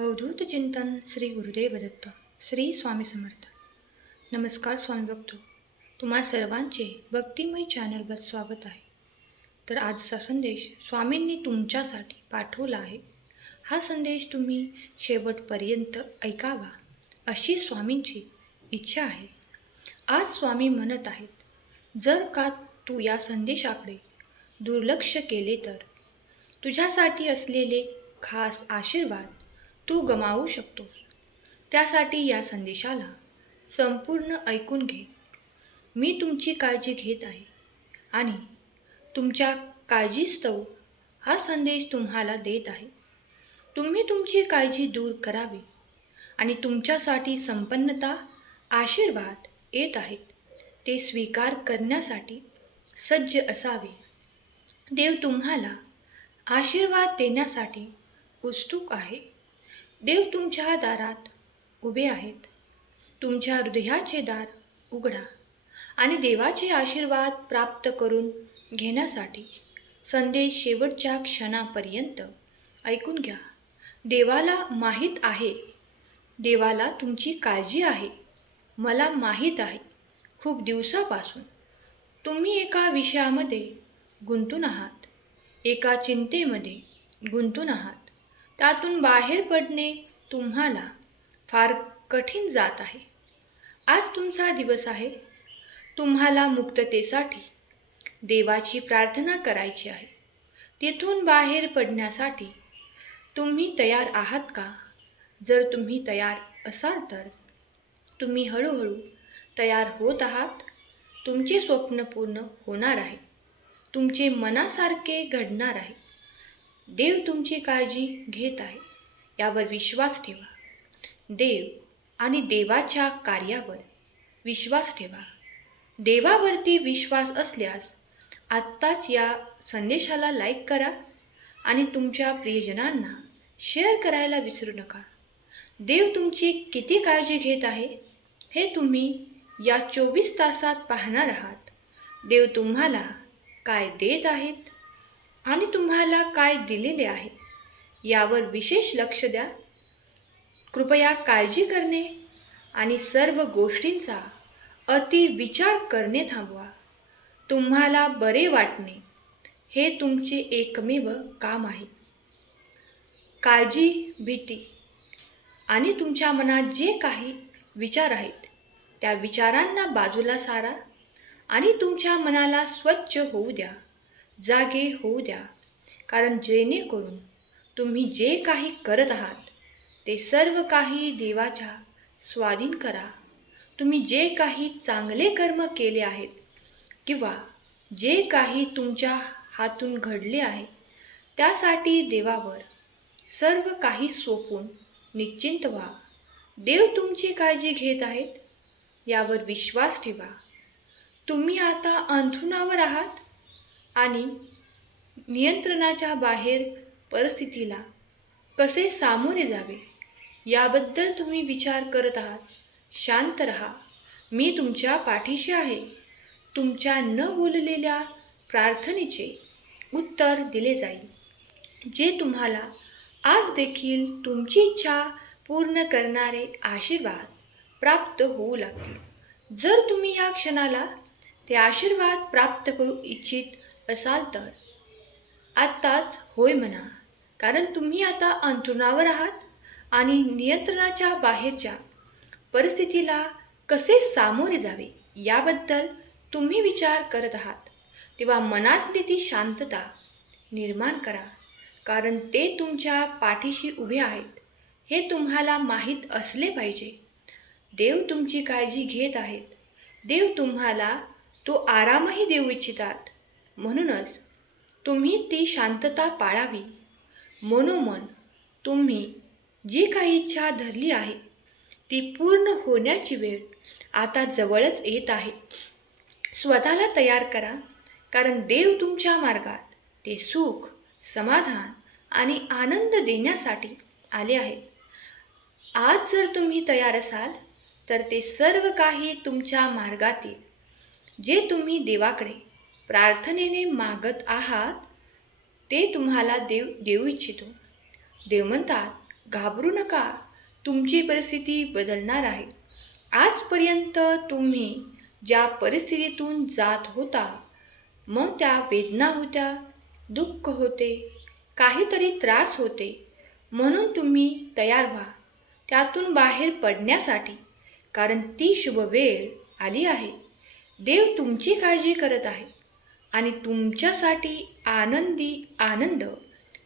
अवधूत चिंतन श्री गुरुदेव दत्त श्री स्वामी समर्थ. नमस्कार स्वामी भक्तो, तुम्हा सर्वांचे भक्तिमय चॅनलवर स्वागत आहे. तर आजचा संदेश स्वामींनी तुमच्यासाठी पाठवला आहे. हा संदेश तुम्ही शेवटपर्यंत ऐकावा अशी स्वामींची इच्छा आहे. आज स्वामी म्हणत आहेत, जर का तू या संदेशाकडे दुर्लक्ष केले तर तुझ्यासाठी असलेले खास आशीर्वाद तू गमावू शकतोस. त्यासाठी या संदेशाला संपूर्ण ऐकून घे. मी तुमची काळजी घेत आहे आणि तुमच्या काळजीस्तव हा संदेश तुम्हाला देत आहे. तुम्ही तुमची काळजी दूर करावी आणि तुमच्यासाठी संपन्नता, आशीर्वाद येत आहेत ते स्वीकार करण्यासाठी सज्ज असावे. देव तुम्हाला आशीर्वाद देण्यासाठी उत्सुक आहे. देव तुमच्या दारात उभे आहेत. तुमच्या हृदयाचे दार उघडा आणि देवाचे आशीर्वाद प्राप्त करून घेण्यासाठी संदेश शेवटच्या क्षणापर्यंत ऐकून घ्या. देवाला माहीत आहे, देवाला तुमची काळजी आहे. मला माहीत आहे, खूप दिवसापासून तुम्ही एका विषयामध्ये गुंतून आहात, एका चिंतेमध्ये गुंतून आहात. त्यातून बाहेर पडणे तुम्हाला फार कठीण जात आहे. आज तुमचा दिवस आहे. तुम्हाला मुक्ततेसाठी देवाची प्रार्थना करायची आहे. तिथून बाहेर पडण्यासाठी तुम्ही तयार आहात का? जर तुम्ही तयार असाल तर तुम्ही हळूहळू तयार होत आहात. तुमचे स्वप्न पूर्ण होणार आहे. तुमचे मनासारखे घडणार आहे. देव तुमची काळजी घेत आहे, यावर विश्वास ठेवा. देव आणि देवाच्या कार्यावर विश्वास ठेवा. देवावरती विश्वास असल्यास आत्ताच या संदेशाला लाईक करा आणि तुमच्या प्रियजनांना शेअर करायला विसरू नका. देव तुमची किती काळजी घेत आहे हे तुम्ही या 24 तासात पाहणार आहात. देव तुम्हाला काय देत आहेत आणि तुम्हाला काय दिलेले आहे यावर विशेष लक्ष द्या. कृपया काळजी करणे आणि सर्व गोष्टींचा अति विचार करणे थांबवा. तुम्हाला बरे वाटणे हे तुमचे एकमेव काम आहे. काळजी, भीती आणि तुमच्या मनात जे काही विचार आहेत त्या विचारांना बाजूला सारा आणि तुमच्या मनाला स्वच्छ होऊ द्या, जागे होऊ द्या. कारण जेणेकरून तुम्ही जे काही करत आहात ते सर्व काही देवाच्या स्वाधीन करा. तुम्ही जे काही चांगले कर्म केले आहेत किंवा जे काही तुमच्या हातून घडले आहे त्यासाठी देवावर सर्व काही सोपून निश्चिंत व्हा. देव तुमची काळजी घेत आहेत, यावर विश्वास ठेवा. तुम्ही आता अंथरुणावर आहात आणि नियंत्रणाच्या बाहेर परिस्थितीला कसे सामोरे जावे याबद्दल तुम्ही विचार करत आहात. शांत रहा. मी तुमच्या पाठीशी आहे. तुमच्या न बोललेल्या प्रार्थनेचे उत्तर दिले जाईल, जे तुम्हाला आज देखील तुमची इच्छा पूर्ण करणारे आशीर्वाद प्राप्त होऊ लागतील. जर तुम्ही या क्षणाला ते आशीर्वाद प्राप्त करू इच्छित असाल तर आत्ताच होय म्हणा. कारण तुम्ही आता अंथरुणावर आहात आणि नियंत्रणाच्या बाहेरच्या परिस्थितीला कसे सामोरे जावे याबद्दल तुम्ही विचार करत आहात. तेव्हा मनातली ती शांतता निर्माण करा. कारण ते तुमच्या पाठीशी उभे आहेत हे तुम्हाला माहीत असले पाहिजे. देव तुमची काळजी घेत आहेत. देव तुम्हाला तो आरामही देऊ इच्छितात. म्हणूनच तुम्ही ती शांतता पाळावी. मनोमन तुम्ही जी काही इच्छा धरली आहे ती पूर्ण होण्याची वेळ आता जवळच येत आहे. स्वतःला तयार करा. कारण देव तुमच्या मार्गात ते सुख, समाधान आणि आनंद देण्यासाठी आले आहेत. आज जर तुम्ही तयार असाल तर ते सर्व काही तुमच्या मार्गातील जे तुम्ही देवाकडे प्रार्थनेने मागत आहात ते तुम्हाला देव देऊ इच्छितो. देव म्हणतात, घाबरू नका, तुमची परिस्थिती बदलणार आहे. आजपर्यंत तुम्ही ज्या परिस्थितीतून जात होता, मग त्या वेदना होत्या, दुःख होते, काहीतरी त्रास होते, म्हणून तुम्ही तयार व्हा त्यातून बाहेर पडण्यासाठी, कारण ती शुभ वेळ आली आहे. देव तुमची काळजी करत आहे आणि तुमच्यासाठी आनंदी आनंद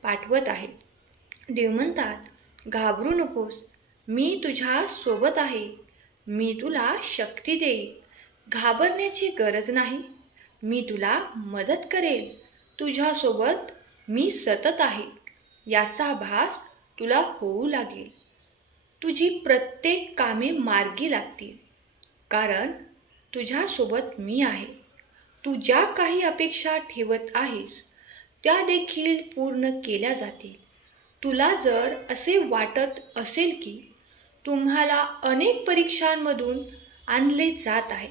पाठवत आहे. देव म्हणतात, घाबरू नकोस, मी तुझ्या सोबत आहे. मी तुला शक्ती देईन. घाबरण्याची गरज नाही. मी तुला मदत करेल. तुझ्यासोबत मी सतत आहे याचा भास तुला होऊ लागेल. तुझी प्रत्येक कामे मार्गी लागतील, कारण तुझ्यासोबत मी आहे. तू ज्या काही अपेक्षा ठेवत आहेस त्या देखील पूर्ण केल्या जातील. तुला जर असे वाटत असेल की तुम्हाला अनेक परीक्षांमधून आणले जात आहे,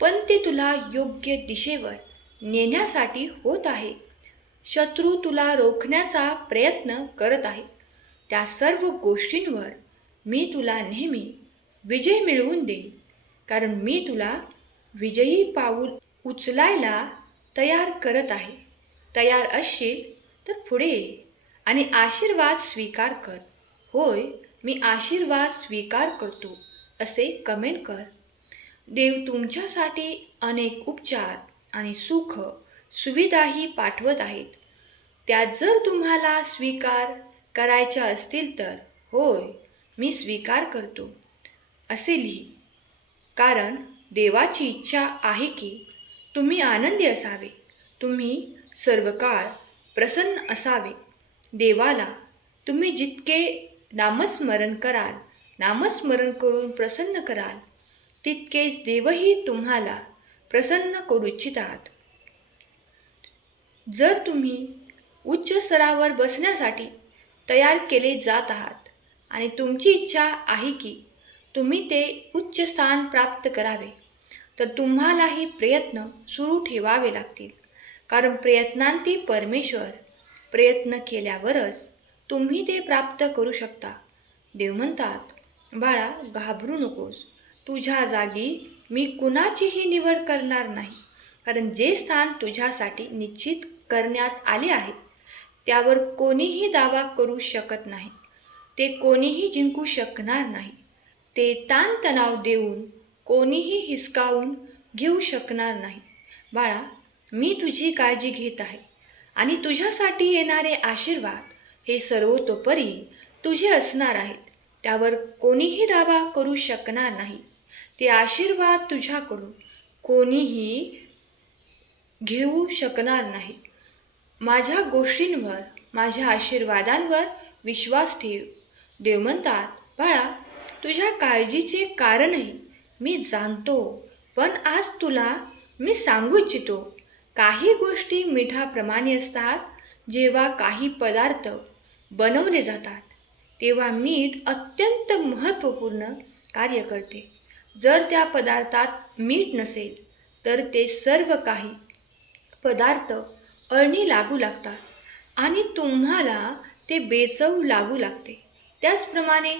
पण ते तुला योग्य दिशेवर नेण्यासाठी होत आहे. शत्रू तुला रोखण्याचा प्रयत्न करत आहे. त्या सर्व गोष्टींवर मी तुला नेहमी विजय मिळवून देईन, कारण मी तुला विजयी पाऊल उचलायला तयार करत आहे. तयार असशील तर पुढे ये आणि आशीर्वाद स्वीकार कर. होय, मी आशीर्वाद स्वीकार करतो असे कमेंट कर. देव तुमच्यासाठी अनेक उपचार आणि सुख सुविधाही पाठवत आहेत. त्या जर तुम्हाला स्वीकार करायच्या असतील तर होय, मी स्वीकार करतो असे लिही, कारण देवाची इच्छा आहे की तुम्ही आनंदी असावे, तुम्ही सर्व काळ प्रसन्न असावे. देवाला तुम्ही जितके नामस्मरण कराल, नामस्मरण करून प्रसन्न कराल, तितकेच देवही तुम्हाला प्रसन्न करू इच्छितात. जर तुम्ही उच्च स्तरावर बसण्यासाठी तयार केले जात आहात आणि तुमची इच्छा आहे की तुम्ही ते उच्च स्थान प्राप्त करावे, तर तुम्हालाही प्रयत्न सुरू ठेवावे लागतील, कारण प्रयत्नांती परमेश्वर. प्रयत्न केल्यावरच तुम्ही ते प्राप्त करू शकता. देव म्हणतात, बाळा, घाबरू नकोस. तुझ्या जागी मी कुणाचीही निवड करणार नाही, कारण जे स्थान तुझ्यासाठी निश्चित करण्यात आले आहे त्यावर कोणीही दावा करू शकत नाही. ते कोणीही जिंकू शकणार नाही. ते ताणतणाव देऊन कोणीही हिसकावून घेऊ शकणार नाही. बाळा, मी तुझी काळजी घेत आहे आणि तुझ्यासाठी येणारे आशीर्वाद हे सर्वतोपरी तुझे असणार आहेत. त्यावर कोणीही दावा करू शकणार नाही. ते आशीर्वाद तुझ्याकडून कोणीही घेऊ शकणार नाही. माझ्या गोष्टींवर, माझ्या आशीर्वादांवर विश्वास ठेव. देव म्हणतात, बाळा, तुझ्या काळजीचे कारणही मी जाणतो, पण आज तुला मी सांगू इच्छितो. काही गोष्टी मिठाप्रमाणे असतात. जेव्हा काही पदार्थ बनवले जातात तेव्हा मीठ अत्यंत महत्त्वपूर्ण कार्य करते. जर त्या पदार्थात मीठ नसेल तर ते सर्व काही पदार्थ अळणी लागू लागतात आणि तुम्हाला ते बेचव लागू लागते. त्याचप्रमाणे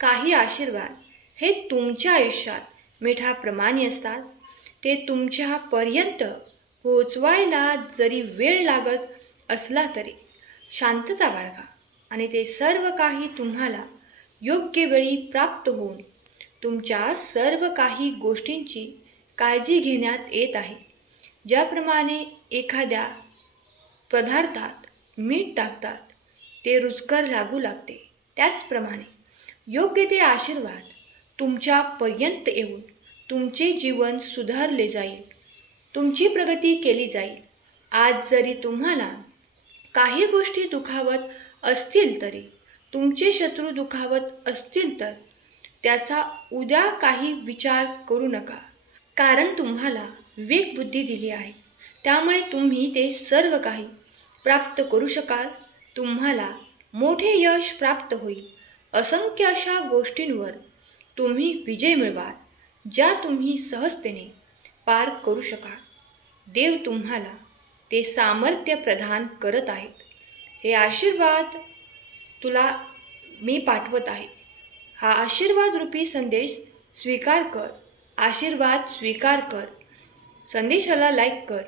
काही आशीर्वाद हे तुमच्या आयुष्यात मिठाप्रमाणे असतात. ते तुमच्यापर्यंत पोहोचवायला जरी वेळ लागत असला तरी शांतता बाळगा आणि ते सर्व काही तुम्हाला योग्य वेळी प्राप्त होऊन तुमच्या सर्व काही गोष्टींची काळजी घेण्यात येत आहे. ज्याप्रमाणे एखाद्या पदार्थात मीठ टाकतात ते रुचकर लागू लागते, त्याचप्रमाणे योग्य ते आशीर्वाद तुमच्यापर्यंत येऊन तुमचे जीवन सुधारले जाईल, तुमची प्रगती केली जाईल. आज जरी तुम्हाला काही गोष्टी दुखावत असतील तरी, तुमचे शत्रू दुखावत असतील तर त्याचा उद्या काही विचार करू नका, कारण तुम्हाला विवेकबुद्धी दिली आहे. त्यामुळे तुम्ही ते सर्व काही प्राप्त करू शकाल. तुम्हाला मोठे यश प्राप्त होईल. असंख्य अशा गोष्टींवर तुम्ही विजय मिळवाल ज्या तुम्ही सहजतेने पार करू शकाल. देव तुम्हाला ते सामर्थ्य प्रदान करत आहेत. हे आशीर्वाद तुला मी पाठवत आहे. हा आशीर्वाद रूपी संदेश स्वीकार कर. आशीर्वाद स्वीकार कर. संदेशाला लाईक कर.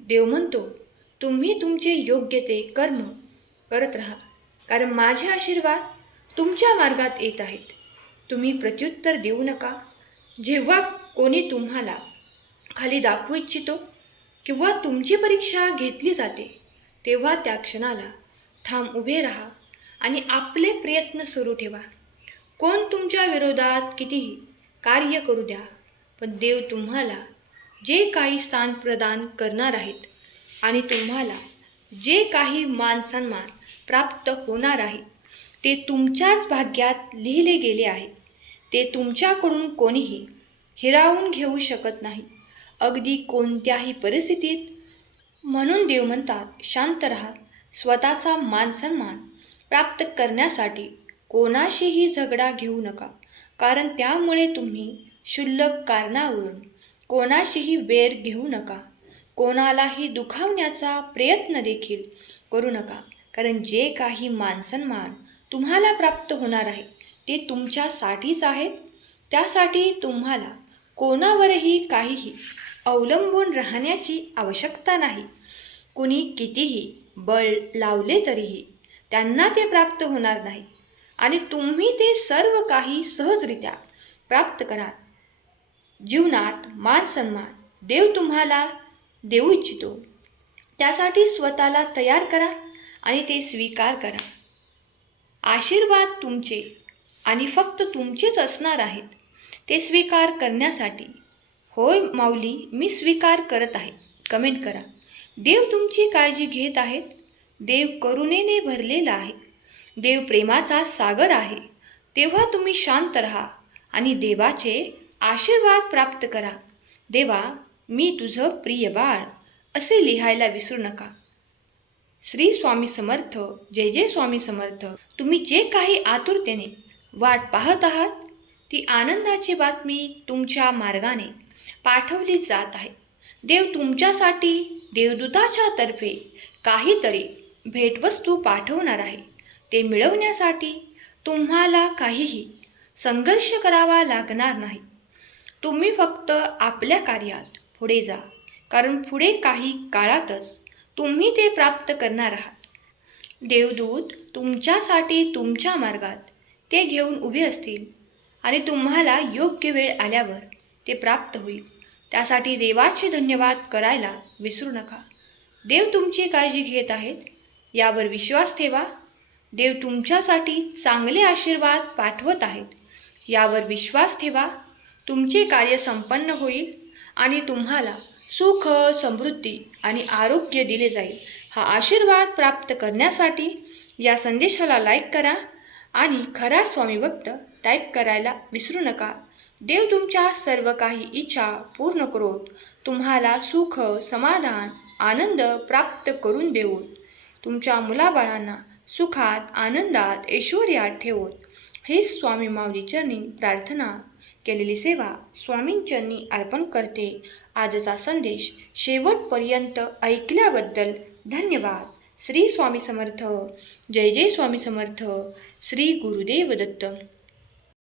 देव म्हणतो, तुम्ही तुमचे योग्य ते कर्म करत राहा, कारण माझे आशीर्वाद तुमच्या मार्गात येत आहेत. तुम्ही प्रत्युत्तर देऊ नका. जेव्हा कोणी तुम्हाला खाली दाखवू इच्छितो किंवा तुमची परीक्षा घेतली जाते, तेव्हा त्या क्षणाला ठाम उभे राहा आणि आपले प्रयत्न सुरू ठेवा. कोण तुमच्या विरोधात कितीही कार्य करू द्या, पण देव तुम्हाला जे काही स्थान प्रदान करणार आहेत आणि तुम्हाला जे काही मानसन्मान प्राप्त होणार आहे, ते तुमच्याच भाग्यात लिहिले गेले आहे. ते तुमच्याकडून कोणीही हिरावून घेऊ शकत नाही, अगदी कोणत्याही परिस्थितीत. म्हणून देव म्हणतात, शांत राहा. स्वतःचा मानसन्मान प्राप्त करण्यासाठी कोणाशीही झगडा घेऊ नका, कारण त्यामुळे तुम्ही क्षुल्लक कारणावरून कोणाशीही वैर घेऊ नका. कोणालाही दुखावण्याचा प्रयत्न देखील करू नका, कारण जे काही मानसन्मान तुम्हाला प्राप्त होणार आहे ते तुमच्यासाठीच आहेत. त्यासाठी तुम्हाला कोणावरही काहीही अवलंबून राहण्याची आवश्यकता नाही. कुणी कितीही बळ लावले तरीही त्यांना ते प्राप्त होणार नाही आणि तुम्ही ते सर्व काही सहजरित्या प्राप्त कराल. जीवनात मान सन्मान देव तुम्हाला देऊ इच्छितो. त्यासाठी स्वतःला तयार करा आणि ते स्वीकार करा. आशीर्वाद तुमचे आणि फक्त तुमचेच असणार आहेत. ते स्वीकार करण्यासाठी होय माऊली, मी स्वीकार करत आहे कमेंट करा. देव तुमची काळजी घेत आहेत. देव करुणेने भरलेला आहे. देव प्रेमाचा सागर आहे. तेव्हा तुम्ही शांत राहा आणि देवाचे आशीर्वाद प्राप्त करा. देवा, मी तुझं प्रिय बाळ असे लिहायला विसरू नका. श्री स्वामी समर्थ. जय जय स्वामी समर्थ. तुम्ही जे काही आतुरतेने वाट पाहत आहात, ती आनंदाची बातमी तुमच्या मार्गाने पाठवली जात आहे. देव तुमच्यासाठी देवदूताच्या तर्फे काहीतरी भेटवस्तू पाठवणार आहे. ते मिळवण्यासाठी तुम्हाला काहीही संघर्ष करावा लागणार नाही. तुम्ही फक्त आपल्या कार्यात पुढे जा, कारण पुढे काही काळातच तुम्ही ते प्राप्त करणार आहात. देवदूत तुमच्यासाठी तुमच्या मार्गात ते घेऊन उभे असतील आणि तुम्हाला योग्य वेळ आल्यावर ते प्राप्त होईल. त्यासाठी देवाचे धन्यवाद करायला विसरू नका. देव तुमची काळजी घेत आहेत यावर विश्वास ठेवा. देव तुमच्यासाठी चांगले आशीर्वाद पाठवत आहेत यावर विश्वास ठेवा. तुमचे कार्य संपन्न होईल आणि तुम्हाला सुख, समृद्धी आणि आरोग्य दिले जाईल. हा आशीर्वाद प्राप्त करण्यासाठी या संदेशाला लाईक करा आणि खरा स्वामी भक्त टाईप करायला विसरू नका. देव तुमच्या सर्व काही इच्छा पूर्ण करोत. तुम्हाला सुख, समाधान, आनंद प्राप्त करून देवोत. तुमच्या मुलाबाळांना सुखात, आनंदात, ऐश्वर्यात ठेवोत. हीच स्वामी माऊली चरणी प्रार्थना केलेली सेवा स्वामींचरणी अर्पण करते. आजचा संदेश शेवटपर्यंत ऐकल्याबद्दल धन्यवाद. श्री स्वामी समर्थ. जय जय स्वामी समर्थ. श्री गुरुदेव दत्त.